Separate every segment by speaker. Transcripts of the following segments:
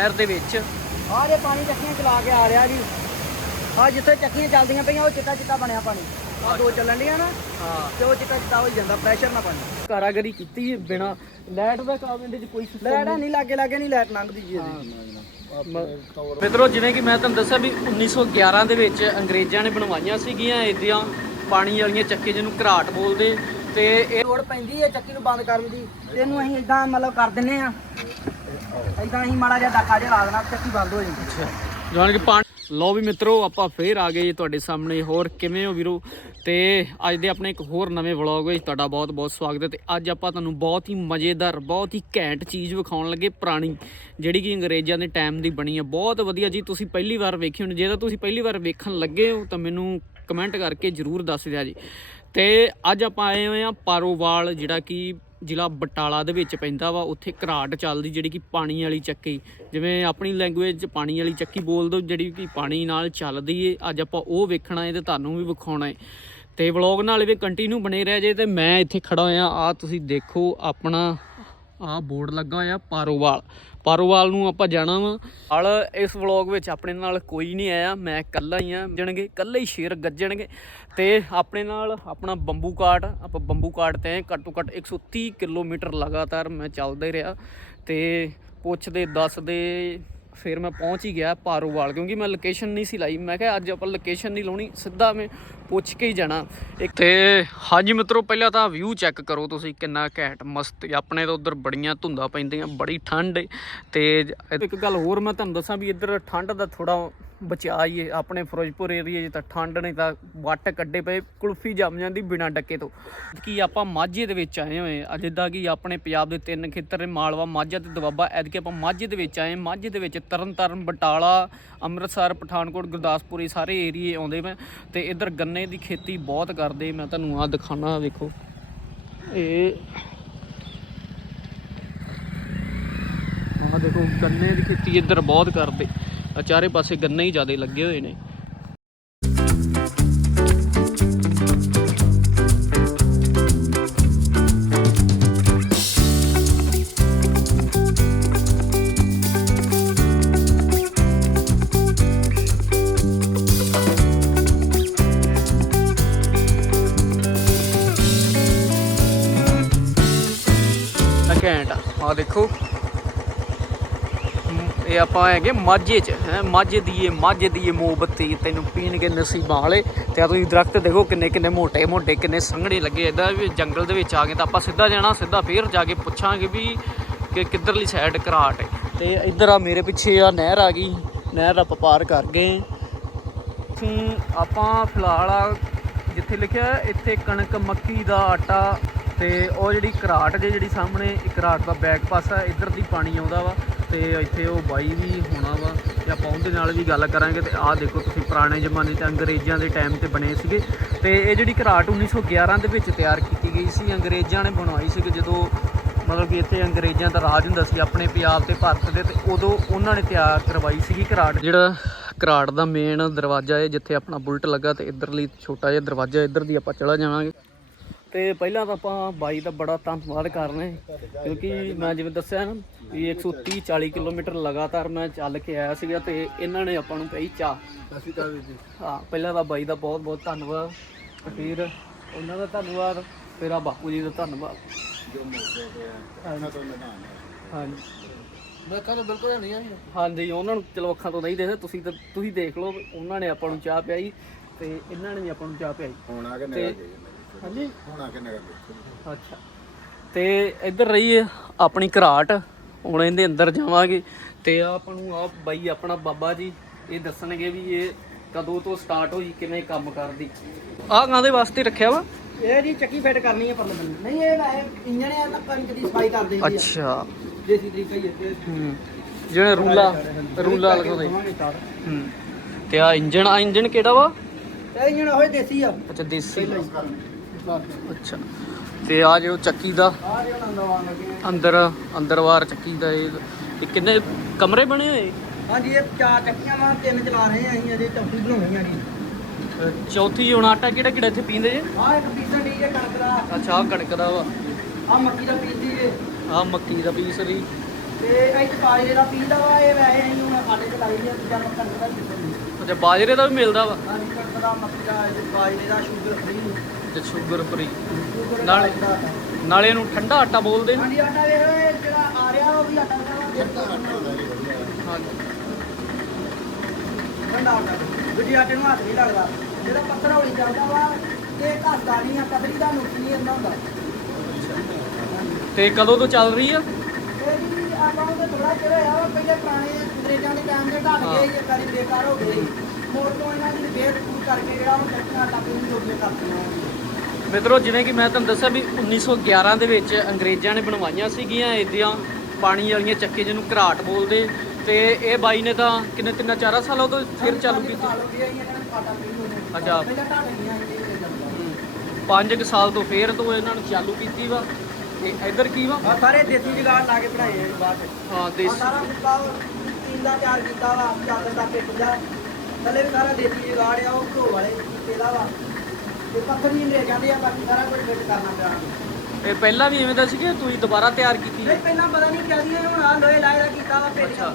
Speaker 1: ਸ਼ਹਿਰ ਦੇ ਵਿੱਚ।
Speaker 2: ਆਹ ਜੇ ਪਾਣੀ ਚੱਕੀਆਂ ਚਲਾ ਕੇ ਆ ਰਿਹਾ ਜੀ। ਆ ਜਿੱਥੇ ਚੱਕੀਆਂ ਚੱਲਦੀਆਂ ਪਈਆਂ ਉਹ ਚਿੱਟਾ ਚਿੱਟਾ ਬਣਿਆ ਪਾਣੀ। ਆ ਦੋ ਚੱਲਣ ਡੀਆਂ ਨਾ
Speaker 1: ਹਾਂ।
Speaker 2: ਤੇ ਉਹ ਚਿੱਟਾ ਚਿੱਟਾ ਹੋਈ ਜਾਂਦਾ ਪ੍ਰੈਸ਼ਰ ਨਾਲ ਪਾਣੀ।
Speaker 1: ਕਾਰਾਗਰੀ ਕੀਤੀ ਬਿਨਾ ਲਾਈਟ ਦਾ ਕੰਮ ਇਹਦੇ ਚ ਕੋਈ
Speaker 2: ਲਾਈਟ ਨਹੀਂ। ਲਾਗੇ ਲਾਗੇ ਨਹੀਂ ਲਾਈਟ ਲੰਘਦੀ ਜੀ ਇਹਦੀ।
Speaker 1: ਮਿੱਤਰੋ ਜਿਵੇਂ ਕਿ ਮੈਂ ਤੁਹਾਨੂੰ ਦੱਸਿਆ ਵੀ 1911 ਦੇ ਵਿੱਚ ਅੰਗਰੇਜ਼ਾਂ ਨੇ ਬਣਵਾਈਆਂ ਸੀਗੀਆਂ ਇਦਾਂ ਪਾਣੀ ਵਾਲੀਆਂ ਚੱਕੇ ਜਿਹਨੂੰ ਘਰਾਟ ਬੋਲਦੇ। ਤੇ ਇਹ
Speaker 2: ਲੋੜ ਪੈਂਦੀ ਹੈ ਚੱਕੀ ਨੂੰ ਬੰਦ ਕਰਨ ਦੀ। ਇਹਨੂੰ ਅਸੀਂ ਇਦਾਂ ਮਤਲਬ ਕਰ ਦਿੰਨੇ ਆ ਇਦਾਂ ਅਸੀਂ ਮਾੜਾ ਜਿਹਾ ਡਾਕਾ ਜਿਹਾ ਲਾ ਦੇਣਾ ਚੱਕੀ ਬੰਦ ਹੋ ਜਾਂਦੀ
Speaker 1: ਜਾਣ ਕੇ ਪਾਣੀ ਲਓ ਵੀ ਮਿੱਤਰੋ, ਆਪਾਂ ਫੇਰ ਆ ਗਏ ਜੀ ਤੁਹਾਡੇ ਸਾਹਮਣੇ। ਹੋਰ ਕਿਵੇਂ ਹੋ ਵੀਰੋ? ਤੇ ਅੱਜ ਦੇ ਆਪਣੇ ਇੱਕ ਹੋਰ ਨਵੇਂ ਵਲੌਗ ਵਿੱਚ ਤੁਹਾਡਾ ਬਹੁਤ ਬਹੁਤ ਸਵਾਗਤ ਹੈ। ਤੇ ਅੱਜ ਆਪਾਂ ਤੁਹਾਨੂੰ ਬਹੁਤ ਹੀ ਮਜ਼ੇਦਾਰ, ਬਹੁਤ ਹੀ ਘੈਂਟ ਚੀਜ਼ ਵਿਖਾਉਣ ਲੱਗੇ ਪੁਰਾਣੀ, ਜਿਹੜੀ ਕਿ ਅੰਗਰੇਜ਼ਾਂ ਦੇ ਟਾਈਮ ਦੀ ਬਣੀ ਹੈ ਬਹੁਤ ਵਧੀਆ ਜੀ, ਤੁਸੀਂ ਪਹਿਲੀ ਵਾਰ ਵੇਖੀ ਹੋਣੀ। ਜੇ ਤਾਂ ਤੁਸੀਂ ਪਹਿਲੀ ਵਾਰ ਵੇਖਣ ਲੱਗੇ ਹੋ, ਤਾਂ ਮੈਨੂੰ ਕਮੈਂਟ ਕਰਕੇ ਜਰੂਰ ਦੱਸ ਦਿਆ ਜੀ। ਤੇ ਅੱਜ ਆਪਾਂ ਆਏ ਹੋਏ ਆ ਪਾਰੋਵਾਲ, ਜਿਹੜਾ ਕਿ ਜ਼ਿਲ੍ਹਾ ਬਟਾਲਾ ਦੇ ਵਿੱਚ ਪੈਂਦਾ ਵਾ, ਉੱਥੇ ਘਰਾਟ ਚੱਲਦੀ ਜਿਹੜੀ ਕਿ ਪਾਣੀ ਵਾਲੀ ਚੱਕੀ। ਜਿਵੇਂ ਆਪਣੀ ਲੈਂਗੁਏਜ 'ਚ ਪਾਣੀ ਵਾਲੀ ਚੱਕੀ ਬੋਲ ਦੋ ਜਿਹੜੀ ਕਿ ਪਾਣੀ ਨਾਲ ਚੱਲਦੀ ਏ, ਅੱਜ ਆਪਾਂ ਉਹ ਵੇਖਣਾ ਏ ਤੇ ਤੁਹਾਨੂੰ ਵੀ ਵਿਖਾਉਣਾ ਏ। ਤੇ ਵਲੌਗ ਨਾਲ ਵੀ ਕੰਟੀਨਿਊ ਬਣੇ ਰਹਿ ਜੇ ਤੇ ਮੈਂ ਇੱਥੇ ਖੜਾ ਹੋਇਆ ਆ ਤੁਸੀਂ ਦੇਖੋ ਆਪਣਾ ਆ ਬੋਰਡ ਲੱਗਾ ਹੋਇਆ, ਪਾਰੋਵਾਲ। ਪਾਰੋਵਾਲ ਨੂੰ ਆਪਾਂ ਜਾਣਾ ਵਾ। ਹਾਲ, ਇਸ ਵਲੌਗ ਵਿੱਚ ਆਪਣੇ ਨਾਲ ਕੋਈ ਨਹੀਂ ਆਇਆ, ਮੈਂ ਇਕੱਲਾ ਹੀ ਆ। ਜਣਗੇ, ਇਕੱਲੇ ਹੀ ਸ਼ੇਰ ਗੱਜਣਗੇ ਤੇ ਆਪਣੇ ਨਾਲ ਆਪਣਾ ਬੰਬੂ ਕਾਟ, ਆਪਾਂ ਬੰਬੂ ਕਾਟ ਤੇ ਘੱਟੋ ਘੱਟ 130 ਕਿਲੋਮੀਟਰ ਲਗਾਤਾਰ ਮੈਂ ਚੱਲਦਾ ਰਿਹਾ। ਤੇ ਪੁੱਛਦੇ, ਦੱਸਦੇ ਫਿਰ ਮੈਂ ਪਹੁੰਚ ਹੀ ਗਿਆ ਪਾਰੋਵਾਲ ਕਿਉਂਕਿ ਮੈਂ ਲੋਕੇਸ਼ਨ ਨਹੀਂ ਸੀ ਲਾਈ। ਮੈਂ ਕਿਹਾ ਅੱਜ ਆਪਾਂ ਲੋਕੇਸ਼ਨ ਨਹੀਂ ਲਾਉਣੀ ਸਿੱਧਾ ਮੈਂ ਪੁੱਛ ਕੇ ਹੀ ਜਾਣਾ। ਇੱਕ ਤੇ ਹਾਂਜੀ ਮਿੱਤਰੋ ਪਹਿਲਾਂ ਤਾਂ ਵਿਊ ਚੈੱਕ ਕਰੋ ਤੁਸੀਂ ਕਿੰਨਾ ਘੈਂਟ ਮਸਤ ਆਪਣੇ ਤਾਂ ਉਧਰ ਬੜੀਆਂ ਧੁੰਦਾਂ ਪੈਂਦੀਆਂ ਬੜੀ ਠੰਡ ਤੇ ਇੱਕ ਗੱਲ ਹੋਰ ਮੈਂ ਤੁਹਾਨੂੰ ਦੱਸਾਂ ਵੀ ਇੱਧਰ ਠੰਡ ਦਾ ਥੋੜਾ ਬਚਾਈਏ ਆਪਣੇ ਫਿਰੋਜ਼ਪੁਰ ਏਰੀਏ 'ਚ ਤਾਂ ਠੰਡ ਨੇ ਤਾਂ ਵੱਟ ਕੱਢੇ ਪਏ, ਕੁਲਫੀ ਜੰਮ ਜਾਂਦੀ ਬਿਨਾਂ ਡੱਕੇ ਤੋਂ। ਕੀ ਆਪਾਂ ਮਾਝੇ ਦੇ ਵਿੱਚ ਆਏ ਹੋਏ ਆ, ਜਿੱਦਾਂ ਕਿ ਆਪਣੇ ਪੰਜਾਬ ਦੇ ਤਿੰਨ ਖੇਤਰ ਨੇ, ਮਾਲਵਾ, ਮਾਝਾ ਤੇ ਦੁਆਬਾ, ਐਤਕੀ ਆਪਾਂ ਮਾਝੇ ਦੇ ਵਿੱਚ ਆਏ, ਮਾਝੇ ਦੇ ਵਿੱਚ ਤਰਨਤਾਰਨ, ਬਟਾਲਾ, ਅੰਮ੍ਰਿਤਸਰ, ਪਠਾਨਕੋਟ, ਗੁਰਦਾਸਪੁਰ, ਇਹ ਸਾਰੇ ਏਰੀਏ ਆਉਂਦੇ ਮੈਂ ਤੇ ਇੱਧਰ ਗੰਨੇ ਦੀ ਖੇਤੀ ਬਹੁਤ ਕਰਦੇ, ਮੈਂ ਤੁਹਾਨੂੰ ਆ ਦਿਖਾਣਾ ਵੇਖੋ। ਇਹ ਆਹ ਦੇਖੋ, ਗੰਨੇ ਦੀ ਖੇਤੀ ਇੱਧਰ ਬਹੁਤ ਕਰਦੇ। ਆ ਚਾਰੇ ਪਾਸੇ ਗੰਨੇ ਹੀ ਜ਼ਿਆਦਾ ਲੱਗੇ ਹੋਏ ਨੇ। ਘੈਂਟ ਆ ਦੇਖੋ। ਇਹ ਆਪਾਂ ਹੈਗੇ ਮਾਝੇ ਚ, ਹੈ, ਮਾਝੇ ਦੀਏ ਮਾਝੇ ਦੀਏ ਇਹ ਮੋਮਬੱਤੀ ਤੈਨੂੰ ਪੀਣਗੇ ਨਸੀਬਾਂ ਵਾਲੇ। ਤੇ ਆ ਤੁਸੀਂ ਦਰਖਤ ਦੇਖੋ ਕਿੰਨੇ ਕਿੰਨੇ ਮੋਟੇ ਮੋਟੇ, ਕਿੰਨੇ ਸੰਘਣੇ ਲੱਗੇ ਇਦਾਂ ਵੀ ਜੰਗਲ ਦੇ ਵਿੱਚ ਆ ਗਏ ਤਾਂ ਆਪਾਂ ਸਿੱਧਾ ਜਾਣਾ, ਸਿੱਧਾ ਫੇਰ ਜਾ ਕੇ ਪੁੱਛਾਂਗੇ ਵੀ ਕਿ ਕਿੱਧਰਲੀ ਸਾਈਡ ਘਰਾਟ ਹੈ। ਤੇ ਇੱਧਰ ਆ ਮੇਰੇ ਪਿੱਛੇ ਆ ਨਹਿਰ ਆ ਗਈ। ਨਹਿਰ ਆਪਾਂ ਪਾਰ ਕਰ ਗਏ। ਆਪਾਂ ਫਿਲਹਾਲ ਆ ਜਿੱਥੇ ਲਿਖਿਆ ਇੱਥੇ ਕਣਕ ਮੱਕੀ ਦਾ ਆਟਾ ਤੇ ਉਹ ਜਿਹੜੀ ਘਰਾਟ ਜੇ ਜਿਹੜੀ ਸਾਹਮਣੇ, ਇੱਕ ਘਰਾਟ ਦਾ ਬੈਕ ਪਾਸਾ ਇੱਧਰ ਦੀ ਪਾਣੀ ਆਉਂਦਾ ਵਾ ਤੇ ਇੱਥੇ ਉਹ ਬਾਈ ਵੀ ਹੋਣਾ ਵਾ ਤੇ ਆਪਾਂ ਉਹਦੇ ਨਾਲ ਵੀ ਗੱਲ ਕਰਾਂਗੇ ਤੇ ਆਹ ਦੇਖੋ ਤੁਸੀਂ ਪੁਰਾਣੇ ਜ਼ਮਾਨੇ 'ਚ ਅੰਗਰੇਜ਼ਾਂ ਦੇ ਟਾਈਮ ਤੇ ਬਣੇ ਸੀਗੇ ਤੇ ਇਹ ਜਿਹੜੀ ਘਰਾਟ 1911 ਦੇ ਵਿੱਚ ਤਿਆਰ ਕੀਤੀ ਗਈ ਸੀ, ਅੰਗਰੇਜ਼ਾਂ ਨੇ ਬਣਵਾਈ ਸੀ ਜਦੋਂ ਮਤਲਬ ਕਿ ਇੱਥੇ ਅੰਗਰੇਜ਼ਾਂ ਦਾ ਰਾਜ ਹੁੰਦਾ ਸੀ ਆਪਣੇ ਪੰਜਾਬ ਤੇ ਭਾਰਤ ਦੇ ਤੇ ਉਦੋਂ ਉਹਨਾਂ ਨੇ ਤਿਆਰ ਕਰਵਾਈ ਸੀਗੀ ਘਰਾਟ। ਜਿਹੜਾ ਘਰਾਟ ਦਾ ਮੇਨ ਦਰਵਾਜ਼ਾ ਹੈ, ਜਿੱਥੇ ਆਪਣਾ ਬੁਲਟ ਲੱਗਾ ਤੇ ਇੱਧਰਲੀ ਛੋਟਾ ਜਿਹਾ ਦਰਵਾਜ਼ਾ ਇੱਧਰ ਦੀ ਆਪਾਂ ਚਲਾ ਜਾਵਾਂਗੇ। ਤੇ ਪਹਿਲਾਂ ਤਾਂ ਆਪਾਂ ਬਾਈ ਦਾ ਬੜਾ ਧੰਨਵਾਦ ਕਰਨੇ ਕਿਉਂਕਿ ਮੈਂ ਜਿਵੇਂ ਦੱਸਿਆ ਨਾ ਵੀ 130 40 ਕਿਲੋਮੀਟਰ ਲਗਾਤਾਰ ਮੈਂ ਚੱਲ ਕੇ ਆਇਆ ਸੀਗਾ ਤੇ ਇਹਨਾਂ ਨੇ ਆਪਾਂ ਨੂੰ ਕਹੀ ਚਾਹ। ਹਾਂ ਪਹਿਲਾਂ ਤਾਂ ਬਾਈ ਦਾ ਬਹੁਤ ਬਹੁਤ ਧੰਨਵਾਦ ਫਿਰ ਉਹਨਾਂ ਦਾ ਧੰਨਵਾਦ ਫਿਰ ਆ ਬਾਪੂ ਜੀ ਦਾ ਧੰਨਵਾਦ। ਹਾਂਜੀ।
Speaker 2: ਮੈਂ ਕਹਿੰਦਾ ਬਿਲਕੁਲ ਨਹੀਂ ਆਈ
Speaker 1: ਹਾਂਜੀ ਉਹਨਾਂ ਨੂੰ ਚਲੋ ਅੱਖਾਂ ਤੋਂ ਨਹੀਂ ਦੇਖਦੇ ਤੁਸੀਂ ਤਾਂ ਤੁਸੀਂ ਦੇਖ ਲਓ ਉਹਨਾਂ ਨੇ ਆਪਾਂ ਨੂੰ ਚਾਹ ਪਿਆਈ ਤੇ ਇਹਨਾਂ ਨੇ ਵੀ ਆਪਾਂ ਨੂੰ ਚਾਹ ਪਿਆਈ।
Speaker 3: ਹੁਣ ਆ ਕੇ
Speaker 1: ਤੇ ਹਾਂਜੀ।
Speaker 3: ਹੁਣ ਆ ਕੇ ਨਗਰ
Speaker 1: ਅੱਛਾ। ਤੇ ਇੱਧਰ ਰਹੀ ਹੈ ਆਪਣੀ ਘਰਾਟ। ਹੁਣ ਇਹਦੇ ਅੰਦਰ ਜਾਵਾਂਗੇ। ਤੇ ਆਪਾਂ ਨੂੰ ਆ ਬਾਈ ਆਪਣਾ ਬਾਬਾ ਜੀ ਇਹ ਦੱਸਣਗੇ ਵੀ ਇਹ ਕਦੋਂ ਤੋਂ ਸਟਾਰਟ ਹੋਈ ਕਿਵੇਂ ਕੰਮ ਕਰਦੀ। ਆਹ ਕਾਹਦੇ ਵਾਸਤੇ ਰੱਖਿਆ ਵਾ?
Speaker 2: ਇਹ ਜੀ ਚੱਕੀ ਫਿੱਟ ਕਰਨੀ ਹੈ ਪਰਲੇ ਬੰਨੇ ਨਹੀਂ ਇਹ ਵੈਸੇ ਇੰਜਣ ਆ ਤਾਂ ਕਣਕ ਦੀ ਸਫ਼ਾਈ ਕਰ ਦਿੰਦੀ ਆ।
Speaker 1: ਅੱਛਾ।
Speaker 2: ਦੇਸੀ ਤਰੀਕਾ ਹੀ ਹੈ ਤੇ
Speaker 1: ਹੂੰ। ਜਿਵੇਂ ਰੂਲਾ ਰੂਲਾ ਲਗਾਉਂਦੇ। ਹੂੰ। ਤੇ ਆ ਇੰਜਣ ਆ ਇੰਜਣ ਕਿਹੜਾ ਵਾ?
Speaker 2: ਇਹ ਇੰਜਣ ਹੋਏ ਦੇਸੀ ਆ।
Speaker 1: ਅੱਛਾ ਦੇਸੀ। ਅੱਛਾ। ਤੇ ਆ ਜੋ ਚੱਕੀ ਦਾ
Speaker 2: ਆ
Speaker 1: ਅੰਦਰ ਅੰਦਰਵਾਰ ਚੱਕੀ ਦਾ ਇਹ ਇਹ ਕਿੰਨੇ ਕਮਰੇ ਬਣੇ ਹੋਏ?
Speaker 2: ਹਾਂਜੀ ਇਹ ਚਾਰ ਚੱਕੀਆਂ ਵਾ ਤਿੰਨ ਚਲਾ ਰਹੇ ਆ ਅਸੀਂ ਅਜੇ ਚੌਥੀ ਬਣਾਉਣੀ ਆ ਜੀ।
Speaker 1: ਚੌਥੀ ਹੁਣ ਆਟਾ ਕਿਹੜਾ ਕਿਹੜਾ ਇੱਥੇ ਪੀਂਦੇ ਜੇ?
Speaker 2: ਆ ਇੱਕ ਪੀਸਣ ਦੀ ਹੈ ਕਣਕ ਦਾ।
Speaker 1: ਅੱਛਾ ਆਹ ਕਣਕ ਦਾ ਵਾ।
Speaker 2: ਆ ਮੱਕੀ ਦਾ ਪੀਸ ਦੀ ਜੇ।
Speaker 1: ਆਹ ਮੱਕੀ ਦਾ ਪੀਸ ਵੀ।
Speaker 2: ਤੇ ਇੱਥੇ ਬਾਜਰੇ ਦਾ ਪੀਦਾ ਵਾ ਇਹ ਵੈਸੇ ਅਸੀਂ ਹੁਣ ਸਾਡੇ ਚ ਲਾਈ ਦੀ ਆ ਦੂਜਾ ਮੱਕਾ ਦਾ
Speaker 1: ਅੱਛਾ ਬਾਜਰੇ ਦਾ ਵੀ ਮਿਲਦਾ ਵਾ?
Speaker 2: ਹਾਂਜੀ ਕਣਕ ਦਾ ਮੱਕੀ ਦਾ ਬਾਜਰੇ ਦਾ ਸ਼ੂਗਰ ਫ੍ਰੀ
Speaker 1: ਤੇ ਸ਼ੂਗਰ ਫ੍ਰੀ ਨਾਲੇ- ਨਾਲੇ ਇਹਨੂੰ ਠੰਡਾ ਆਟਾ ਬੋਲਦੇ ਨੇ।
Speaker 2: ਹਾਂਜੀ। ਆਟਾ ਵੇਖ ਇਹ ਜਿਹੜਾ ਆ ਰਿਹਾ ਉਹ ਵੀ ਆਟਾ ਦਾ
Speaker 1: ਹਾਂਜੀ
Speaker 2: ਠੰਡਾ ਆਟਾ। ਦੂਜੀ ਆਟੇ ਨੂੰ ਹੱਥ ਨਹੀਂ ਲੱਗਦਾ। ਜਿਹੜਾ ਪੱਥਰ ਹੌਲੀ ਚੱਲਦਾ ਵਾ ਇਹ ਘਸਦਾ ਨਹੀਂ ਆ ਪਤਲੀ ਦਾ ਨੁਕਸ ਨਹੀਂ ਇੰਨਾ ਹੁੰਦਾ।
Speaker 1: ਤੇ ਕਦੋਂ ਤੋਂ ਚੱਲ ਰਹੀ ਆ?
Speaker 2: ਇਹ ਜੀ ਆਪਾਂ ਨੂੰ ਥੋੜਾ ਚਿਰ ਹੋਇਆ ਵਾ ਪਹਿਲੇ ਪੁਰਾਣੇ ਅੰਗਰੇਜ਼ਾਂ ਦੇ ਟਾਈਮ ਦੇ ਢੱਕ ਗਏ ਇਹ ਕਰੀ ਬੇਕਾਰ ਹੋ ਗਏ ਮੋੜ ਤੋਂ ਇਹਨਾਂ ਦੀ ਵੇਟ ਪੂਰੀ ਕਰਕੇ ਜਿਹੜਾ ਉਹ ਜੋਗੇ ਕਰਤੀਆਂ
Speaker 1: ਮਿੱਤਰੋ ਜਿਵੇਂ ਕਿ ਮੈਂ ਤੁਹਾਨੂੰ ਦੱਸਿਆ ਵੀ 1911 ਦੇ ਵਿੱਚ ਅੰਗਰੇਜ਼ਾਂ ਨੇ ਬਣਵਾਈਆਂ ਸੀਗੀਆਂ ਇਦਾਂ ਪਾਣੀ ਵਾਲੀਆਂ ਚੱਕੇ ਜਿਹਨੂੰ ਘਰਾਟ ਬੋਲਦੇ। ਤੇ ਇਹ ਬਾਈ ਨੇ ਤਾਂ ਕਿੰਨੇ ਤਿੰਨ ਚਾਰ ਸਾਲਾਂ ਤੋਂ ਫਿਰ ਚਾਲੂ ਕੀਤੀ। ਅੱਛਾ। ਪੰਜ ਕੁ ਸਾਲ ਤੋਂ ਫੇਰ ਤੋਂ ਇਹਨਾਂ ਨੂੰ ਚਾਲੂ ਕੀਤੀ ਵਾ। ਤੇ ਇੱਧਰ ਕੀ ਵਾ?
Speaker 2: ਸਾਰੇ ਦੇਸੀ ਜੁਗਾੜ ਲਾ ਕੇ ਬਣਾਏ ਬਾਅਦ
Speaker 1: ਹਾਂ ਦੇਸੀ।
Speaker 2: ਸਾਰਾ ਮੁੱਕਾ ਟੀਨ ਦਾ ਤਿਆਰ ਕੀਤਾ ਵਾ ਚਾਦਰ ਦਾ ਪਿੱਟ ਜਾ ਥੱਲੇ ਸਾਰਾ ਦੇਸੀ ਜੁਗਾੜ ਆ ਉਹ ਧੋ ਵਾਲੇ ਤੇਲਾ ਵਾ। ਤੇ ਪੱਥਰ ਵੀ ਲੈ ਜਾਂਦੇ ਆ ਬਾਕੀ ਸਾਰਾ ਕੁਝ ਫਿੱਟ ਕਰਨਾ ਪਿਆ।
Speaker 1: ਇਹ ਪਹਿਲਾਂ ਵੀ ਐਵੇਂ ਦਾ ਸੀ ਕਿ ਤੁਸੀਂ ਦੁਬਾਰਾ ਤਿਆਰ ਕੀਤੀ
Speaker 2: ਨਹੀਂ ਪਹਿਲਾਂ ਪਤਾ ਨਹੀਂ ਕਿਹਦੀ ਹੁਣ ਆ ਲੋਹੇ ਲਾਏ ਦਾ ਕੀਤਾ ਵਾ ਪਿੱਟ
Speaker 1: ਅੱਛਾ।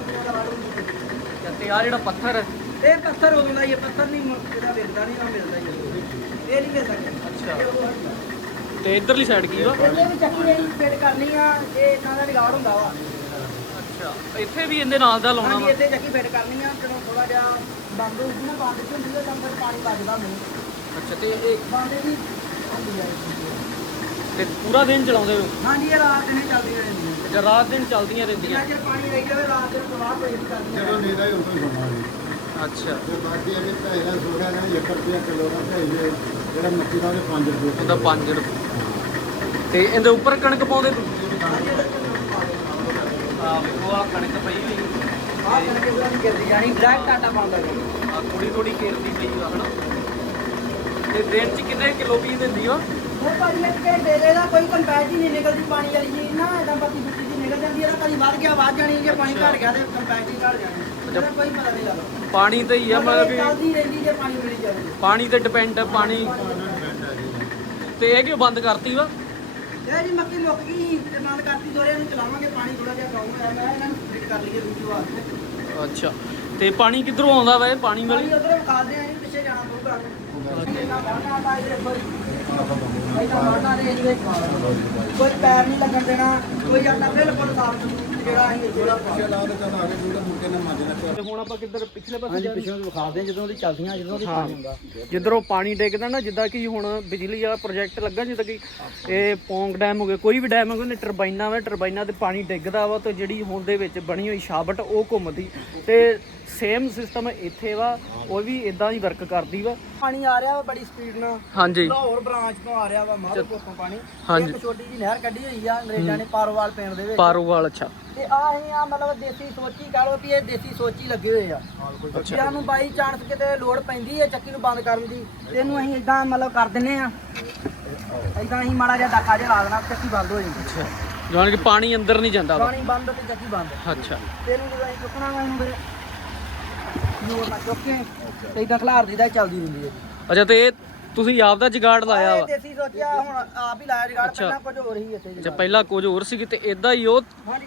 Speaker 1: ਤੇ ਆ ਜਿਹੜਾ ਪੱਥਰ
Speaker 2: ਇਹ ਪੱਥਰ ਹੀ ਹੈ ਪੱਥਰ ਨਹੀਂ ਮੁੜ- ਇਹਦਾ ਨਹੀਂ ਆ ਮਿਲਦਾ ਹੀ। ਇਹ ਨਹੀਂ ਮਿਲ ਸਕਦਾ।
Speaker 1: ਅੱਛਾ।
Speaker 2: ਇਹ।
Speaker 1: ਤੇ ਇਧਰਲੀ ਸਾਈਡ ਕੀ ਵਾ?
Speaker 2: ਇਹਦੇ ਵੀ ਚੱਕੀ ਜਿਹੜੀ ਫਿੱਟ ਕਰਨੀ ਆ ਇਹ ਇਦਾਂ ਦਾ ਜੁਗਾੜ ਹੁੰਦਾ ਵਾ।
Speaker 1: ਅੱਛਾ। ਇੱਥੇ ਵੀ ਇਹਦੇ ਨਾਲ ਦਾ ਲਾਉਣਾ
Speaker 2: ਹਾਂਜੀ
Speaker 1: ਵਾ?
Speaker 2: ਇੱਥੇ ਚੱਕੀ ਫਿੱਟ ਕਰਨੀ ਆ ਜਦੋਂ ਥੋੜਾ ਜਿਹਾ ਬੰਦ ਹੋ ਜੂ ਨਾ ਬੰਦ ਚ ਹੁੰਦੀ ਤਾਂ ਫਿਰ ਪਾਣੀ ਵੱਜਦਾ ਨਹੀਂ।
Speaker 1: ਅੱਛਾ ਤੇ ਇਹ
Speaker 2: ਬੰਦ ਦੀ ਹੁੰਦੀ ਆ ਇਹ।
Speaker 1: ਤੇ ਪੂਰਾ ਦਿਨ ਚਲਾਉਂਦੇ ਹੋ?
Speaker 2: ਹਾਂਜੀ ਇਹ ਰਾਤ ਦਿਨ ਹੀ ਚੱਲਦੀ ਰਹਿੰਦੀ ਹੈ
Speaker 1: ਜਾਂ ਰਾਤ ਦਿਨ ਚੱਲਦੀਆਂ ਰਹਿੰਦੀਆਂ।
Speaker 2: ਚਿਰ ਪਾਣੀ ਰਹੀ ਜਾਵੇ ਰਾਤ ਦਿਨ ਸਵਾਰ ਕੋਈ ਨਹੀਂ ਕਰਦੀ
Speaker 3: ਜਦੋਂ ਨੀਂਦਾ ਹੀ ਉਦੋਂ ਹੀ ਸੌਣਾ ਜੀ।
Speaker 1: ਅੱਛਾ।
Speaker 3: ਤੇ ਬਾਕੀ ਇਹ ਦਾ ਸੋਡਾ ਨਾ 1 ਰੁਪਿਆ ਕਿਲੋ ਦਾ ਦੇ ਜਿਹੜਾ ਮੱਕੀ ਦਾ ਉਹਦੇ 5 ਰੁਪਏ
Speaker 1: ਉਹਦਾ 5 ਰੁਪਏ। ਤੇ ਇਹਦੇ ਉੱਪਰ ਕਣਕ ਪਾਉਂਦੇ ਆ। ਵੇਖੋ ਆ ਕਣਕ ਪਈ ਹੋਈ।
Speaker 2: ਆਹ ਕਰਕੇ ਉਹਦਾ ਨਹੀਂ ਗਿਰਦੀ ਜਾਣੀ ਡਾਇਰੈਕਟ ਆਟਾ ਪਾਉਂਦਾ ਜੀ।
Speaker 1: ਆ ਥੋੜੀ ਥੋੜੀ ਕੇਰਦੀ ਪਈ ਆ ਹਨਾ? ਤੇ ਦਿਨ ਚ ਕਿੰਨੇ ਕਿਲੋ ਪੀ ਦਿੰਦੀ ਵਾ
Speaker 2: ਉਹ ਭਾਜੀ ਇਹ ਘੰਟੇ ਦੇ ਦਾ ਕੋਈ ਕੰਪੈਚ ਹੀ ਨਹੀਂ ਨਿਕਲਦੀ ਪਾਣੀ ਵਾਲੀ ਚੀਜ਼ ਨਾ ਇਦਾਂ ਬੱਤੀ ਬੁੱਤੀ ਦੀ ਨਿਕਲ ਜਾਂਦੀ ਹੈ ਨਾ ਕਦੀ ਵੱਧ ਗਿਆ ਵੱਧ ਜਾਣੀ ਜੇ ਪਾਣੀ ਘਟ ਗਿਆ ਤੇ ਹੀ ਘਟ ਜਾਣੀ। ਇਹਦਾ ਕੋਈ ਪਤਾ ਨਹੀਂ ਲੱਗਦਾ।
Speaker 1: ਪਾਣੀ ਤੇ ਹੀ ਆ ਮਤਲਬ ਕਿ
Speaker 2: ਚੱਲਦੀ ਰਹਿੰਦੀ ਜੇ ਪਾਣੀ ਮਿਲੀ ਜਾਵੇ।
Speaker 1: ਪਾਣੀ ਤੇ ਡਿਪੈਂਡ ਪਾਣੀ। ਤੇ ਇਹ ਕਿਉਂ ਬੰਦ ਕਰਤੀ ਵਾ?
Speaker 2: ਇਹ ਜੀ ਮੱਕੀ ਮੁੱਕ ਗਈ ਤੇ ਬੰਦ ਕਰਤੀ ਦੋਰੇ ਨੂੰ ਚਲਾਵਾਂਗੇ ਪਾਣੀ ਥੋੜਾ ਜਿਹਾ ਕਮ ਹੋਇਆ ਮੈਂ ਇਹਨਾਂ ਨੂੰ ਫਿੱਟ ਕਰ ਲਈਏ ਦੂਜੀ ਵਾਸਤੇ
Speaker 1: ਅੱਛਾ। ਤੇ ਪਾਣੀ ਕਿੱਧਰੋਂ ਆਉਂਦਾ ਵਾ ਇਹ ਪਾਣੀ ਵਾਲੀ?
Speaker 2: ਪਾਣੀ ਉਧਰ ਖਾਦੇ ਆ ਜੀ ਪਿੱਛੇ ਜਾਣਾ ਪਊਗਾ। ਕੋਈ ਪੈਰ ਨਹੀਂ ਲੱਗਣ ਦੇਣਾ ਕੋਈ ਆਟਾ ਬਿਲਕੁਲ ਸਾਫ਼ ਸੁਥਰਾ ਜਿਹੜਾ ਅਸੀਂ ਜਿਹੜਾ
Speaker 3: ਪਿੱਛੇ ਲਾ ਦੇ ਕਹਿੰਦਾ ਆਗੇ ਜਿਹੜਾ ਮੁੜ ਕੇ ਨਾ ਮੰਜ ਨਾ
Speaker 1: ਤੇ ਹੁਣ ਆਪਾਂ ਕਿੱਧਰ ਪਿਛਲੇ ਪਾਸੇ
Speaker 2: ਹਾਂਜੀ
Speaker 1: ਜਾ ਰਹੇ
Speaker 2: ਪਿੱਛੇ ਵਿਖਾਦੇ ਜਦੋਂ ਉਹਦੀ ਚੱਲਦੀਆਂ ਜਦੋਂ ਉਹਦੀ ਪਾਣੀ ਹੁੰਦਾ।
Speaker 1: ਜਿੱਧਰੋਂ ਪਾਣੀ ਡਿੱਗਦਾ ਨਾ ਜਿੱਦਾਂ ਕਿ ਹੁਣ ਬਿਜਲੀ ਵਾਲਾ ਪ੍ਰੋਜੈਕਟ ਲੱਗਾ ਜਿੱਦਾਂ ਕਿ ਇਹ ਪੌਂਗ ਡੈਮ ਹੋ ਗਿਆ ਕੋਈ ਵੀ ਡੈਮ ਹੋ ਗਿਆ ਟਰਬਾਈਨਾਂ ਵਾ ਟਰਬਾਈਨਾਂ ਤੇ ਪਾਣੀ ਡਿੱਗਦਾ ਵਾ ਤੇ ਜਿਹੜੀ ਹੁਣ ਦੇ ਵਿੱਚ ਬਣੀ ਹੋਈ ਛਾਬਟ ਉਹ ਘੁੰਮਦੀ। ਤੇ ਸੇਮ ਸਿਸਟਮ ਇੱਥੇ ਵਾ ਉਹ ਵੀ ਇਦਾਂ ਹੀ ਵਰਕ ਕਰਦੀ ਵਾ।
Speaker 2: ਪਾਣੀ ਆ ਰਿਹਾ ਵਾ ਬੜੀ ਸਪੀਡ ਨਾਲ।
Speaker 1: ਹਾਂਜੀ।
Speaker 2: ਲਾਹੌਰ ਬ੍ਰਾਂਚ ਤੋਂ ਆ ਰਿਹਾ ਵਾ ਮਾਧੋਪੁਰ ਤੋਂ ਪਾਣੀ।
Speaker 1: ਹਾਂਜੀ।
Speaker 2: ਇੱਕ ਛੋਟੀ ਜਿਹੀ ਨਹਿਰ ਕੱਢੀ ਹੋਈ ਆ ਅੰਗਰੇਜ਼ਾਂ ਨੇ ਪਾਰੋਵਾਲ ਪਿੰਡ ਦੇ ਵਿੱਚ।
Speaker 1: ਪਾਰੋਵਾਲ ਅੱਛਾ।
Speaker 2: ਤੇ ਆ ਅਸੀਂ ਆ ਮਤਲਬ ਦੇਸੀ ਸੋਚੀ ਕਹ ਲਓ ਵੀ ਇਹ ਦੇਸੀ ਸੋਚੀ ਲੱਗੇ ਹੋਏ ਆ। ਜੇ ਸਾਨੂੰ ਬਾਈ ਚਾਂਸ ਕਿਤੇ ਲੋੜ ਪੈਂਦੀ ਹੈ ਚੱਕੀ ਨੂੰ ਬੰਦ ਕਰਨ ਦੀ। ਇਹਨੂੰ ਅਸੀਂ ਇਦਾਂ ਮਤਲਬ ਕਰ ਦਿੰਨੇ ਆ। ਇਦਾਂ ਅਸੀਂ ਮਾੜਾ ਜਿਹਾ ਡਾਕਾ ਜਿਹਾ ਲਾ ਦੇਣਾ ਚੱਕੀ ਬੰਦ ਹੋ ਜਾਂਦੀ
Speaker 1: ਜਾਨ ਕਿ ਪਾਣੀ ਅੰਦਰ ਨਹੀਂ ਜਾਂਦਾ
Speaker 2: ਪਾਣੀ ਬੰਦ ਤੇ ਚੱਕੀ ਬੰਦ।
Speaker 1: ਅੱਛਾ।
Speaker 2: ਤੇ ਇਹਨੂੰ ਜਦੋਂ ਅਸੀਂ ਚੁੱਕਣਾ ਵਾ ਇਹਨੂੰ ਫਿਰ ਨੂਰ ਨਾਲ ਚੁੱਕ ਕੇ ਤੇ ਇਦਾਂ ਖਲਾਰ ਦੀਦਾ ਚੱਲਦੀ ਰਹਿੰਦੀ ਹੈ
Speaker 1: ਅੱਛਾ ਤੇ ਇਹ ਤੁਸੀਂ ਆਪ ਦਾ ਜਗਾੜ ਲਾਇਆ ਵਾ?
Speaker 2: ਦੇਸੀ ਸੋਚਿਆ ਹੁਣ ਆਪ ਹੀ ਲਾਇਆ ਜਗਾੜ। ਪਹਿਲਾਂ ਕੁਝ ਹੋਰ ਹੀ ਇੱਥੇ
Speaker 1: ਅੱਛਾ ਪਹਿਲਾਂ ਕੁਝ ਹੋਰ ਸੀ ਤੇ ਇਦਾਂ ਹੀ ਉਹ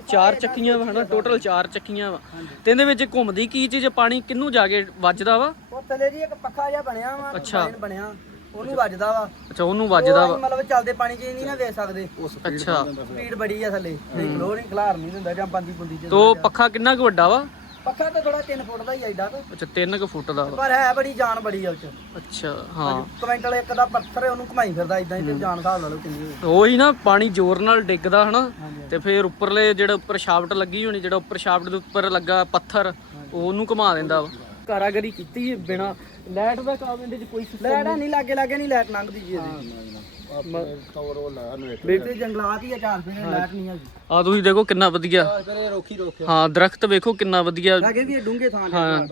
Speaker 1: ਚਾਰ ਚੱਕੀਆਂ ਵਾ ਹਨਾ? ਟੋਟਲ ਚਾਰ ਚੱਕੀਆਂ ਵਾ। ਤੇ ਇਹਦੇ ਵਿੱਚ ਘੁੰਮਦੀ ਕੀ ਚੀਜ਼? ਪਾਣੀ ਕਿੰਨੂੰ ਜਾ ਕੇ ਵੱਜਦਾ ਵਾ?
Speaker 2: ਉਹ ਥੱਲੇ ਜੀ ਇੱਕ ਪੱਖਾ ਜਿਹਾ ਬਣਿਆ ਵਾ
Speaker 1: ਅੱਛਾ।
Speaker 2: ਬਣਿਆ ਉਹਨੂੰ ਵੱਜਦਾ ਵਾ।
Speaker 1: ਅੱਛਾ ਉਹਨੂੰ ਵੱਜਦਾ ਵਾ।
Speaker 2: ਮਤਲਬ ਚੱਲਦੇ ਪਾਣੀ 'ਚ ਨਹੀਂ ਨਾ ਵੇਖ ਸਕਦੇ।
Speaker 1: ਅੱਛਾ।
Speaker 2: ਸਪੀਡ ਬੜੀ ਆ ਥੱਲੇ। ਦੇਖ ਲੋ ਨਹੀਂ ਖਲਾਰ ਨਹੀਂ ਦਿੰਦਾ ਜਾਂ ਬੰਦੀ ਬੁੰਦੀ ਚ
Speaker 1: ਤੋ ਪੱਖਾ ਕਿੰਨਾ ਕੁ ਵੱਡਾ ਵਾ?
Speaker 2: ਪੱਖਾ ਤਾਂ ਥੋੜਾ 3 ਫੁੱਟ ਦਾ ਹੀ ਐਡਾ ਕੁ।
Speaker 1: ਅੱਛਾ 3 ਕੁ ਫੁੱਟ ਦਾ ਵਾ।
Speaker 2: ਪਰ ਹੈ ਬੜੀ ਜਾਨ ਬੜੀ ਆ ਉਹ ਚ।
Speaker 1: ਅੱਛਾ ਹਾਂ।
Speaker 2: ਕੁਇੰਟਲ ਇੱਕ ਦਾ ਪੱਥਰ ਹੈ ਉਹਨੂੰ ਘੁਮਾਈ ਫਿਰਦਾ ਇਦਾਂ ਹੀ ਤੇ ਜਾਨ ਹਿਸਾਬ ਲਾ ਲਓ ਕਿੰਨੀ ਹੋਈ।
Speaker 1: ਉਹੀ ਨਾ ਪਾਣੀ ਜ਼ੋਰ ਨਾਲ ਡਿੱਗਦਾ ਹਨਾ?
Speaker 2: ਹਾਂਜੀ।
Speaker 1: ਤੇ ਫਿਰ ਉੱਪਰਲੇ ਜਿਹੜਾ ਉੱਪਰ ਸ਼ਾਫਟ ਲੱਗੀ ਹੋਣੀ ਜਿਹੜਾ ਉੱਪਰ ਸ਼ਾਫਟ ਦੇ ਉੱਪਰ ਲੱਗਾ ਪੱਥਰ ਉਹਨੂੰ ਘੁਮਾ ਦਿੰਦਾ ਵਾ। ਕਾਰਾਗਰੀ ਕੀਤੀ ਬਿਨਾ ਲਾਈਟ ਦਾ ਕੰਮ ਇਹਦੇ ਚ ਕੋਈ
Speaker 2: ਲੈਟ ਨਹੀਂ। ਲਾਗੇ ਲਾਗੇ ਨਹੀਂ ਲੈਟ ਲੰਘਦੀ ਜੀ ਇਹਦੀ।
Speaker 3: ਉਹ
Speaker 2: ਤੇ ਜੰਗਲਾਤ ਹੀ ਆ ਚਾਰ ਫਿਰ ਲੈਟ ਨਹੀਂ ਹੈਗੀ
Speaker 1: ਆ ਤੁਸੀਂ ਦੇਖੋ ਕਿੰਨਾ ਵਧੀਆ। ਹਾਂ ਦਰਖਤ ਵੇਖੋ ਕਿੰਨਾ ਵਧੀਆ।
Speaker 2: ਲਾਗੇ ਵੀ ਇਹ ਡੂੰਘੇ ਥਾਂ
Speaker 1: ਹਾਂ।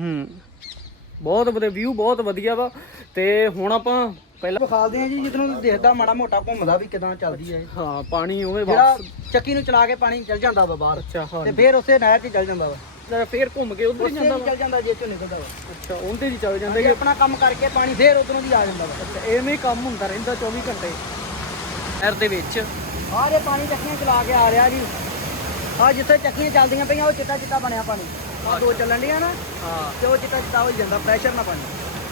Speaker 1: ਹੂੰ। ਬਹੁਤ ਵਧੀਆ ਵਿਊ ਬਹੁਤ ਵਧੀਆ ਵਾ। ਤੇ ਹੁਣ ਆਪਾਂ ਪਹਿਲਾਂ
Speaker 2: ਵਿਖਾਲਦੇ ਆ ਜੀ ਜਿੱਦੋਂ ਦੇਖਦਾ ਮਾੜਾ ਮੋਟਾ ਘੁੰਮਦਾ ਵੀ ਕਿਦਾਂ ਚੱਲਦੀ ਹੈ
Speaker 1: ਹਾਂ ਪਾਣੀ ਉਵੇਂ
Speaker 2: ਜਿਹੜਾ ਚੱਕੀ ਨੂੰ ਚਲਾ ਕੇ ਪਾਣੀ ਚੱਲ ਜਾਂਦਾ ਵਾ ਬਾਹਰ।
Speaker 1: ਅੱਛਾ ਹਾਂ
Speaker 2: ਤੇ ਫਿਰ ਉਸੇ ਨਹਿਰ 'ਚ ਚੱਲ ਜਾਂਦਾ ਵਾ।
Speaker 1: ਤੇ ਫਿਰ ਘੁੰਮ ਕੇ ਉਧਰ
Speaker 2: ਉਸੇ
Speaker 1: ਜਾਂਦਾ ਵਾ
Speaker 2: ਚੱਲ ਜਾਂਦਾ ਜੇ ਚੋਂ ਨਿਕਲਦਾ ਵਾ
Speaker 1: ਅੱਛਾ ਉਹਦੇ ਹੀ ਚੱਲ ਜਾਂਦਾ
Speaker 2: ਜੇ ਆਪਣਾ ਕੰਮ ਕਰਕੇ ਪਾਣੀ ਫੇਰ ਉਧਰੋਂ ਦੀ ਆ ਜਾਂਦਾ ਵਾ।
Speaker 1: ਅੱਛਾ ਐਵੇਂ ਹੀ ਕੰਮ ਹੁੰਦਾ ਰਹਿੰਦਾ 24 ਘੰਟੇ। ਨਹਿਰ ਦੇ ਵਿੱਚ।
Speaker 2: ਆਹ ਜੇ ਪਾਣੀ ਚੱਕੀਆਂ ਚਲਾ ਕੇ ਆ ਰਿਹਾ ਜੀ। ਆ ਜਿੱਥੇ ਚੱਕੀਆਂ ਚੱਲਦੀਆਂ ਪਈਆਂ ਉਹ ਚਿੱਟਾ ਚਿੱਟਾ ਬਣਿਆ ਪਾਣੀ। ਆ ਦੋ ਚੱਲਣ ਡੀਆਂ ਨਾ
Speaker 1: ਹਾਂ।
Speaker 2: ਤੇ ਉਹ ਚਿੱਟਾ ਚਿੱਟਾ ਹੋ ਜਾਂਦਾ ਪ੍ਰੈਸ਼ਰ ਨਾ ਪਾਣੀ।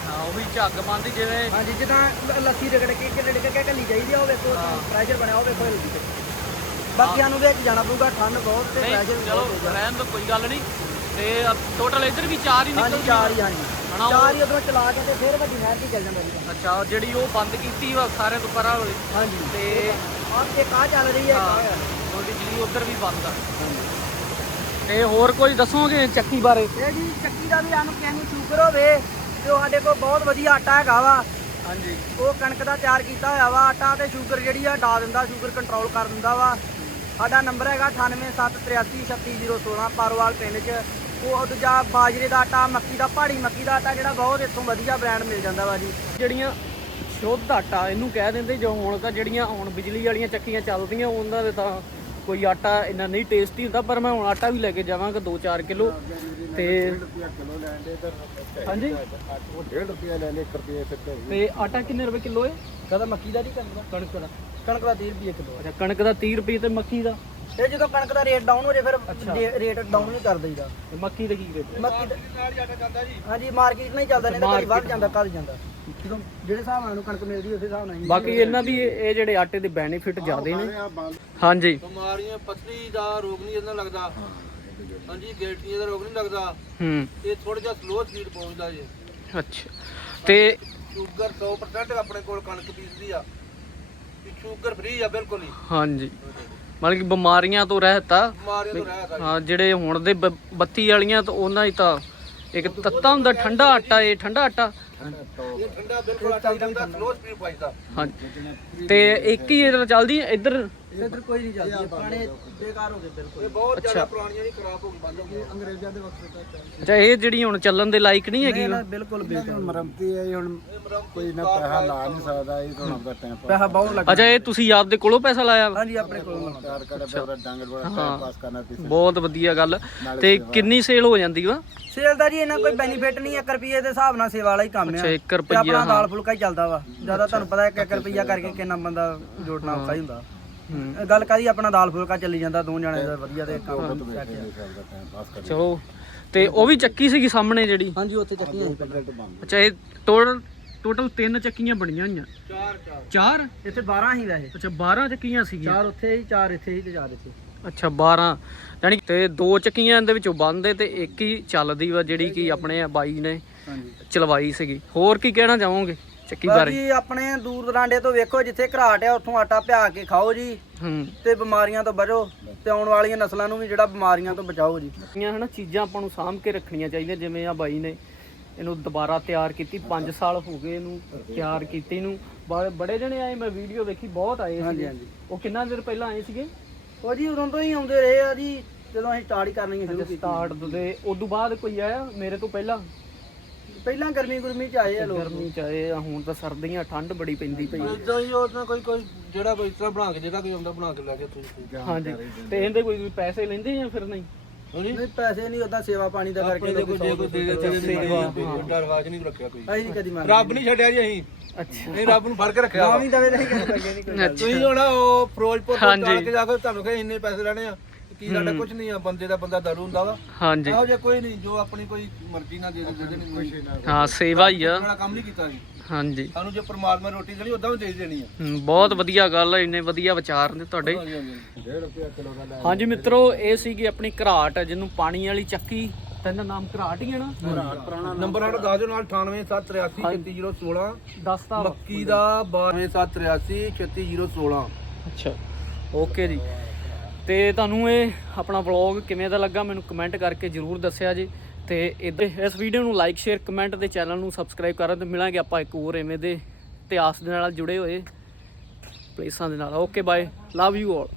Speaker 1: ਹਾਂ ਉਹ ਵੀ ਝੱਗ ਬੰਦ ਜਿਵੇਂ
Speaker 2: ਹਾਂਜੀ ਜਿੱਦਾਂ ਲ- ਲੱਸੀ ਰਗੜ ਕੇ ਕਿ ਰਗੜ ਕੇ ਕੱਲੀ ਚਾਹੀਦੀ ਆ ਉਹ ਵੇਖੋ
Speaker 1: ਹਾਂ।
Speaker 2: ਪ੍ਰੈਸ਼ਰ ਬਣਿਆ ਉਹ ਵੇਖੋ ਹਿਲਦੀ ਪਈ। ਬਾਕੀ ਸਾਨੂੰ ਵਿੱਚ ਜਾਣਾ ਪਊਗਾ ਠੰਡ ਬਹੁਤ ਤੇ
Speaker 1: ਨਹੀਂ
Speaker 2: ਪ੍ਰੈਸ਼ਰ
Speaker 1: ਚਲੋ ਰਹਿਣ ਦੋ ਕੋਈ ਗੱਲ ਨਹੀਂ। ਤੇ ਟੋਟਲ ਇੱਧਰ ਵੀ ਚਾਰ ਹੀ
Speaker 2: ਹਾਂਜੀ
Speaker 1: ਨਿਕਲ
Speaker 2: ਚਾਰ ਹੀ ਹਾਂਜੀ।
Speaker 1: ਹਨਾ ਉਹ-
Speaker 2: ਚਾਰ ਹੀ ਉਧਰੋਂ ਚਲਾ ਕੇ ਤੇ ਫਿਰ ਵੱਡੀ ਨਹਿਰ 'ਚ ਚੱਲ ਜਾਂਦਾ ਜੀ
Speaker 1: ਅੱਛਾ ਜਿਹੜੀ ਉਹ ਬੰਦ ਕੀਤੀ ਵਾ ਸਾਰਿਆਂ ਤੋਂ ਪਰਾਂ ਹੋਈ
Speaker 2: ਹਾਂਜੀ।
Speaker 1: ਤੇ
Speaker 2: ਆ ਇੱਕ ਆ ਚੱਲ ਰਹੀ ਹੈ। ਇੱਕ ਆਹ।
Speaker 1: ਹੁਣ ਬਿਜਲੀ ਉਧਰ ਵੀ ਬੰਦ ਆ। ਤੇ ਹੋਰ ਕੋਈ ਦੱਸੋਗੇ ਚੱਕੀ ਬਾਰੇ?
Speaker 2: ਇਹ ਜੀ ਚੱਕੀ ਦਾ ਵੀ ਸਾਨੂੰ ਕਿਸੇ ਨੂੰ ਸ਼ੂਗਰ ਹੋਵੇ ਤੇ ਉਹ ਸਾਡੇ ਕੋਲ ਬਹੁਤ ਵਧੀਆ ਆਟਾ ਹੈਗਾ ਵਾ।
Speaker 1: ਹਾਂਜੀ।
Speaker 2: ਉਹ ਕਣਕ ਦਾ ਤਿਆਰ ਕੀਤਾ ਹੋਇਆ ਵਾ ਆਟਾ ਤੇ ਸ਼ੂਗਰ ਜਿਹੜੀ ਆ ਡਾ ਦਿੰਦਾ ਸ਼ੂਗਰ ਕੰਟਰੋਲ ਕਰ ਦਿੰਦਾ ਵਾ। ਸਾਡਾ ਨੰਬਰ ਹੈਗਾ 9873836016 ਪਾਰੋਵਾਲ ਪਿੰਡ 'ਚ। ਉਹ ਦੂਜਾ ਬਾਜਰੇ ਦਾ ਆਟਾ ਮੱਕੀ ਦਾ ਪਹਾੜੀ ਮੱਕੀ ਦਾ ਆਟਾ ਜਿਹੜਾ ਬਹੁਤ ਇੱਥੋਂ ਵਧੀਆ ਬ੍ਰਾਂਡ ਮਿਲ ਜਾਂਦਾ ਵਾ ਜੀ।
Speaker 1: ਜਿਹੜੀਆਂ ਸ਼ੁੱਧ ਆਟਾ ਇਹਨੂੰ ਕਹਿ ਦਿੰਦੇ ਜੋ ਹੁਣ ਤਾਂ ਜਿਹੜੀਆਂ ਹੁਣ ਬਿਜਲੀ ਵਾਲੀਆਂ ਚੱਕੀਆਂ ਚੱਲਦੀਆਂ ਉਹਨਾਂ ਦੇ ਤਾਂ ਕੋਈ ਆਟਾ ਇੰਨਾ ਨਹੀਂ ਟੇਸਟੀ ਹੁੰਦਾ ਪਰ ਮੈਂ ਹੁਣ ਆਟਾ ਵੀ ਲੈ ਕੇ ਜਾਵਾਂਗਾ 2-4 ਕਿਲੋ। ਤੇ ਹਾਂਜੀ?
Speaker 3: ਉਹ 1.5 ਰੁਪਿਆ ਲੈ ਲੈ 1 ਰੁਪਿਆ ਸਿੱਟੇ
Speaker 1: ਤੇ ਆਟਾ ਕਿੰਨੇ ਰੁਪਏ ਕਿਲੋ ਹੈ
Speaker 2: ਕਦਾ ਮੱਕੀ ਦਾ ਨਹੀਂ ਕਣਕ ਦਾ
Speaker 1: ਕਣਕ ਦਾ
Speaker 2: ਕਣਕ ਦਾ 30 ਰੁਪਏ ਕਿਲੋ
Speaker 1: ਅੱਛਾ ਕਣਕ ਦਾ 30 ਰੁਪਏ ਤੇ ਮੱਕੀ ਦਾ?
Speaker 2: ਇਹ ਜਦੋਂ ਕਣਕ ਦਾ ਰੇਟ ਡਾਊਨ ਹੋ ਜੇ ਫਿਰ ਰੇਟ ਡਾਊਨ ਨਹੀਂ ਕਰ ਦਈਦਾ।
Speaker 1: ਤੇ ਮੱਕੀ ਦਾ ਕੀ ਰੇਟ
Speaker 2: ਮੱਕੀ ਦਾ ਹਾਂਜੀ ਮਾਰਕੀਟ ਨਹੀਂ ਚੱਲਦਾ ਨਹੀਂ ਤਾਂ ਕਦੀ ਵੱਧ ਜਾਂਦਾ ਘੱਟ ਜਾਂਦਾ। ਜਦੋਂ ਜਿਹੜੇ ਹਿਸਾਬ ਨਾਲ ਨੂੰ ਕਣਕ ਮਿਲਦੀ ਉਸੇ ਹਿਸਾਬ ਨਾਲ ਹੀ।
Speaker 1: ਬਾਕੀ ਇਹਨਾਂ ਦੀ ਇਹ ਇਹ ਜਿਹੜੇ ਆਟੇ ਦੇ ਬੈਨੀਫਿਟ ਜ਼ਿਆਦੇ ਨੇ। ਹਾਂਜੀ।
Speaker 4: ਬਿਮਾਰੀਆਂ ਪਥਰੀ ਦਾ ਰੋਗ ਨਹੀਂ ਇਹਨਾਂ ਲੱਗਦਾ। ਹਾਂਜੀ ਗੈਲਟੀਆਂ ਦਾ ਰੋਗ ਨਹੀਂ ਲੱਗਦਾ।
Speaker 1: ਹੂੰ।
Speaker 4: ਇਹ ਥੋੜਾ ਜਿਹਾ ਸਲੋ ਸਪੀਡ ਪਹੁੰਚਦਾ ਜੇ।
Speaker 1: ਅੱਛਾ। ਤੇ
Speaker 4: ਸ਼ੂਗਰ 100% ਆਪਣੇ ਕੋਲ ਕਣਕ ਪੀਸਦੀ ਆ। ਵੀ ਸ਼ੂਗਰ ਫ੍ਰੀ ਆ ਬਿਲਕੁਲ ਹੀ।
Speaker 1: ਹਾਂਜੀ। ਮਤਲਬ ਕਿ ਬਿਮਾਰੀਆਂ ਤੋਂ ਰਹਿਤ। ਆ
Speaker 4: ਬਿਮਾਰੀਆਂ ਤੋਂ ਰਹਿਤ ਆ
Speaker 1: ਹਾਂ ਜਿਹੜੇ ਹੁਣ ਦੇ ਬ- ਬੱਤੀ ਵਾਲੀਆਂ ਤਾਂ ਉਹਨਾਂ ਹੀ ਤਾਂ ਇੱਕ ਤੱਤਾ ਹੁੰਦਾ ਠੰਡਾ ਆਟਾ ਇਹ ਠੰਡਾ ਆਟਾ।
Speaker 4: ਇਹ ਠੰਡਾ ਬਿਲਕੁਲ ਆਟਾ ਜਾਂਦਾ ਸਲੋ ਸਪੀਡ ਪਹੁੰਚਦਾ
Speaker 1: ਹਾਂਜੀ। ਤੇ ਇੱਕ ਹੀ ਇਹ ਚੱਲਦੀ ਹੈ ਇੱਧਰ
Speaker 2: ਇੱਧਰ ਕੋਈ ਨਹੀਂ ਚੱਲਦੀ ਪੁਰਾਣੇ ਬੇਕਾਰ ਹੋ ਗਏ ਬਿਲਕੁਲ।
Speaker 4: ਇਹ ਬਹੁਤ ਜ਼ਿਆਦਾ ਪੁਰਾਣੀਆਂ ਨਹੀਂ ਖਰਾਬ ਹੋ ਗਈ ਬੰਦ ਹੋ ਗਈ
Speaker 3: ਅੰਗਰੇਜ਼ਾਂ ਦੇ ਵਕਤ ਤੱਕ
Speaker 1: ਅੱਛਾ ਇਹ ਜਿਹੜੀ ਹੁਣ ਚੱਲਣ ਦੇ ਲਾਇਕ ਨਹੀਂ ਹੈਗੀ
Speaker 2: ਨਾ ਬਿਲਕੁਲ ਬਿਲਕੁਲ
Speaker 3: ਮਰਮਤੀ ਹੈ ਹੁਣ ਕੋਈ ਨਾ ਪੈਸਾ ਲਾ ਨਹੀਂ ਸਕਦਾ ਇਹ ਤਾਂ ਆਪਦਾ ਟਾਈਮ ਪਾਸ
Speaker 2: ਪੈਸਾ ਬਹੁਤ ਲੱਗ
Speaker 1: ਅੱਛਾ ਇਹ ਤੁਸੀਂ ਆਪ ਦੇ ਕੋਲੋਂ ਪੈਸਾ ਲਾਇਆ? ਵਾ?
Speaker 2: ਹਾਂਜੀ ਆਪਣੇ ਕੋਲ
Speaker 3: ਤਿਆਰ ਕਰ ਬੜਾ ਡੰਗਰ ਬੜਾ ਟਾਈਮ ਪਾਸ ਕਰਨਾ ਤੇ
Speaker 1: ਬਹੁਤ ਵਧੀਆ ਗੱਲ। ਤੇ ਕਿੰਨੀ ਸੇਲ ਹੋ ਜਾਂਦੀ ਵਾ?
Speaker 2: ਸੇਲ ਦਾ ਜੀ ਇਹਨਾਂ ਕੋਈ ਬੈਨੀਫਿਟ ਨਹੀਂ 1 ਰੁਪਏ ਦੇ ਹਿਸਾਬ ਨਾਲ ਸੇਵਾ ਵਾਲਾ ਹੀ ਕੰਮ ਆ।
Speaker 1: ਅੱਛਾ 1
Speaker 2: ਤੇ
Speaker 1: ਰੁਪਈਆ
Speaker 2: ਆਪਣਾ ਦਾਲ ਫੁਲਕਾ ਹੀ ਚੱਲਦਾ ਵਾ। ਜ਼ਿਆਦਾ ਤੁਹਾਨੂੰ ਪਤਾ ਹੈ ਕਿ 1 ਰੁਪਈਆ ਕਰਕੇ ਕਿੰਨਾ ਬੰਦਾ ਜੋੜਨਾ ਔਖਾ ਹੀ ਹੁੰਦਾ।
Speaker 1: ਹੂੰ
Speaker 2: ਗੱਲ ਕਾਦੀ ਆਪਣਾ ਦਾਲ ਫੁਲਕਾ ਚੱਲੀ ਜਾਂਦਾ ਦੋ ਜਣੇ ਦਾ ਵਧੀਆ ਤੇ ਕੰਮ
Speaker 1: ਚਲੋ ਤੇ ਉਹ ਵੀ ਚੱਕੀ ਸੀਗੀ ਸਾਹਮਣੇ ਜਿਹੜੀ?
Speaker 2: ਹਾਂਜੀ ਉੱਥੇ ਚੱਕੀਆਂ ਸੀ
Speaker 1: ਅੱਛਾ ਇਹ ਟੋਟਲ ਟੋਟਲ ਤਿੰਨ ਚੱਕੀਆਂ ਬਣੀਆਂ ਹੋਈਆਂ।
Speaker 4: ਚਾਰ ਚਾਰ।
Speaker 1: ਚਾਰ?
Speaker 2: ਇੱਥੇ 12 ਹੀ ਵੈਸੇ।
Speaker 1: ਅੱਛਾ 12 ਚੱਕੀਆਂ ਸੀਗੀਆਂ?
Speaker 2: ਚਾਰ ਉੱਥੇ ਹੀ ਚਾਰ ਇੱਥੇ ਹੀ ਤੇ ਚਾਰ ਇੱਥੇ।
Speaker 1: ਅੱਛਾ 12 ਯਾਨੀ ਤੇ ਦੋ ਚੱਕੀਆਂ ਦੇ ਵਿੱਚੋਂ ਬੰਦ ਤੇ ਇੱਕ ਹੀ ਚੱਲਦੀ ਵਾ ਜਿਹੜੀ ਕਿ ਆਪਣੇ ਆ ਬਾਈ ਨੇ
Speaker 2: ਹਾਂਜੀ।
Speaker 1: ਚਲਵਾਈ ਸੀਗੀ। ਹੋਰ ਕੀ ਕਹਿਣਾ ਚਾਹੋਗੇ? ਚੱਕੀ ਬਾਰੇ।
Speaker 2: ਬਾਕੀ ਆਪਣੇ ਦੂਰ ਦਰਾਂਡੇ ਤੋਂ ਵੇਖੋ ਜਿੱਥੇ ਘਰਾਟ ਆ ਉੱਥੋਂ ਆਟਾ ਪਿਆ ਕੇ ਖਾਓ ਜੀ
Speaker 1: ਹੂੰ।
Speaker 2: ਤੇ ਬਿਮਾਰੀਆਂ ਤੋਂ ਬਚੋ ਤੇ ਆਉਣ ਵਾਲੀਆਂ ਨਸਲਾਂ ਨੂੰ ਵੀ ਜਿਹੜਾ ਬਿਮਾਰੀਆਂ ਤੋਂ ਬਚਾਓ ਜੀ।
Speaker 1: ਇਹ ਹਨਾ ਚੀਜ਼ਾਂ ਆਪਾਂ ਨੂੰ ਸਾਂਭ ਕੇ ਰੱਖਣੀਆਂ ਚਾਹੀਦੀਆਂ ਜਿਵੇਂ ਆ ਬਾਈ ਨੇ ਇਹਨੂੰ ਦੁਬਾਰਾ ਤਿਆਰ ਕੀਤੀ 5 ਸਾਲ ਹੋ ਗਏ ਇਹਨੂੰ ਤਿਆਰ ਕੀਤੀ ਨੂੰ। ਬੜੇ ਬੜੇ ਜਣੇ ਆਏ ਮੈਂ ਵੀਡੀਓ ਵੇਖੀ ਬਹੁਤ ਆਏ
Speaker 2: ਹਾਂਜੀ,
Speaker 1: ਸੀਗੇ।
Speaker 2: ਹਾਂਜੀ।
Speaker 1: ਉਹ ਕਿੰਨਾ ਦਿਨ ਪਹਿਲਾਂ ਆਏ ਸੀਗੇ?
Speaker 2: ਉਹ ਜੀ ਉਦੋਂ ਤੋਂ ਹੀ ਆਉਂਦੇ ਰਹੇ ਆ ਜੀ ਜਦੋਂ ਅਸੀਂ ਸਟਾਰਟ ਹੀ ਕਰਨੀ ਸ਼ੁਰੂ ਕੀਤੀ।
Speaker 1: ਸਟਾਰਟ ਦੇ ਉਦੋਂ ਬਾਅਦ ਕੋਈ ਆਇਆ ਮੇਰੇ ਤੋਂ ਪਹਿਲਾਂ?
Speaker 2: ਪਹਿਲਾਂ ਗਰਮੀ ਗੁਰਮੀ ਚ ਆਏ ਆ ਲੋਕ।
Speaker 1: ਗਰਮੀ ਚ ਆਏ ਆ ਹੁਣ ਤਾਂ ਸਰਦੀਆਂ ਠੰਡ ਬੜੀ ਪੈਂਦੀ ਪਈ
Speaker 4: ਇਦਾਂ ਹੀ ਉਹ ਨਾ ਕੋਈ ਕੋਈ ਜਿਹੜਾ ਕੋਈ ਇਸ ਤਰ੍ਹਾਂ ਬਣਾ ਕੇ ਜਿਹੜਾ ਕੋਈ ਆਉਂਦਾ ਬਣਾ ਕੇ ਲੈ ਕੇ ਤੁਸੀਂ
Speaker 1: ਹਾਂਜੀ। ਤੇ ਇਹਦੇ ਕੋਈ ਪੈਸੇ ਲੈਂਦੇ ਜਾਂ ਫਿਰ ਨਹੀਂ?
Speaker 2: ਨਹੀਂ ਪੈਸੇ ਨਹੀਂ ਉਦਾਂ ਸੇਵਾ ਪਾਣੀ ਦਾ ਕਰਕੇ
Speaker 4: ਕੋਈ ਕੋਈ ਦੇ ਦੇ ਤੇ
Speaker 1: ਸੇਵਾ,
Speaker 4: ਵੱਡਾ ਰਵਾਜ ਨਹੀਂ ਰੱਖਿਆ ਕੋਈ।
Speaker 2: ਅਸੀਂ ਨਹੀਂ ਕਦੀ ਮੰਗ
Speaker 4: ਰੱਬ ਨਹੀਂ ਛੱਡਿਆ ਜੀ ਅਸੀਂ।
Speaker 1: ਅੱਛਾ।
Speaker 4: ਨਹੀਂ ਰੱਬ ਨੂੰ ਫੜ ਕੇ ਰੱਖਿਆ ਵਾ।
Speaker 2: ਨਹੀਂ ਦਵੇ ਨਹੀਂ ਕਿਸੇ ਲੱਗੇ ਨਹੀਂ ਕੋਈ
Speaker 4: ਤੁਸੀਂ ਹੁਣ ਉਹ ਫਿਰੋਜ਼ਪੁਰ ਤੋਂ
Speaker 1: ਹਾਂਜੀ।
Speaker 4: ਚੱਲ ਕੇ ਜਾ ਕੇ ਤੁਹਾਨੂੰ ਕਹੇ ਇੰਨੇ ਪੈਸੇ ਲੈਣੇ ਆ। ਕੀ ਸਾਡਾ ਕੁਝ ਨਹੀਂ ਆ ਬੰਦੇ ਦਾ ਬੰਦਾ ਦਾਰੂ ਹੁੰਦਾ ਵਾ।
Speaker 1: ਹਾਂਜੀ।
Speaker 4: ਇਹੋ ਜਿਹਾ ਕੋਈ ਨਹੀਂ ਜੋ ਆਪਣੀ ਕੋਈ ਮਰਜ਼ੀ ਨਾਲ ਦੇ ਦੇ ਦੇਣੀ ਕੋਈ
Speaker 1: ਹਾਂ ਸੇਵਾ ਹੀ ਆ।
Speaker 4: ਆਪਣਾ ਕੰਮ ਨਹੀਂ ਕੀਤਾ ਜੀ।
Speaker 1: ਹਾਂਜੀ।
Speaker 4: ਸਾਨੂੰ ਜੇ ਪਰਮਾਤਮਾ ਨੇ ਰੋਟੀ ਦੇਣੀ ਉਦਾਂ ਵੀ ਦੇ ਦੇਣੀ ਆ।
Speaker 1: ਹਮ, ਬਹੁਤ ਵਧੀਆ ਗੱਲ ਹੈ ਇੰਨੇ ਵਧੀਆ ਵਿਚਾਰ ਨੇ ਤੁਹਾਡੇ।
Speaker 4: ਹਾਂਜੀ ਹਾਂਜੀ
Speaker 3: 1.5 ਰੁਪਿਆ ਕਿਲੋ ਦਾ ਲੈ
Speaker 1: ਹਾਂਜੀ ਮਿੱਤਰੋ ਇਹ ਸੀਗੀ ਆਪਣੀ ਘਰਾਟ ਜਿਹਨੂੰ ਪਾਣੀ ਵਾਲੀ ਚੱਕੀ ਤੈਨੂੰ ਨਾਮ ਘਰਾਟ ਹੀ ਹੈ ਨਾ।
Speaker 4: ਨੰਬਰ ਸਾਡਾ ਦੱਸ ਦਿਓ ਨਾਲ 9873836016
Speaker 1: ਦੱਸਤਾ ਵਾ।
Speaker 4: ਮੱਕੀ ਦਾ 9873836016
Speaker 1: ਅੱਛਾ। ਓਕੇ ਜੀ। ਤੇ ਤੁਹਾਨੂੰ ਇਹ ਆਪਣਾ ਵਲੌਗ ਕਿਵੇਂ ਦਾ ਲੱਗਾ ਮੈਨੂੰ ਕਮੈਂਟ ਕਰਕੇ ਜਰੂਰ ਦੱਸਿਆ ਜੀ। ਤੇ ਇੱਦਾਂ ਇਸ ਵੀਡੀਓ ਨੂੰ ਲਾਈਕ ਸ਼ੇਅਰ ਕਮੈਂਟ ਤੇ ਚੈਨਲ ਨੂੰ ਸਬਸਕ੍ਰਾਈਬ ਕਰਨ ਤੇ ਮਿਲਾਂਗੇ ਆਪਾਂ ਇੱਕ ਹੋਰ ਐਵੇਂ ਦੇ ਇਤਿਹਾਸ ਦੇ ਨਾਲ ਜੁੜੇ ਹੋਏ। ਪਲੇਸਾਂ ਦੇ ਨਾਲ। Okay bye love you all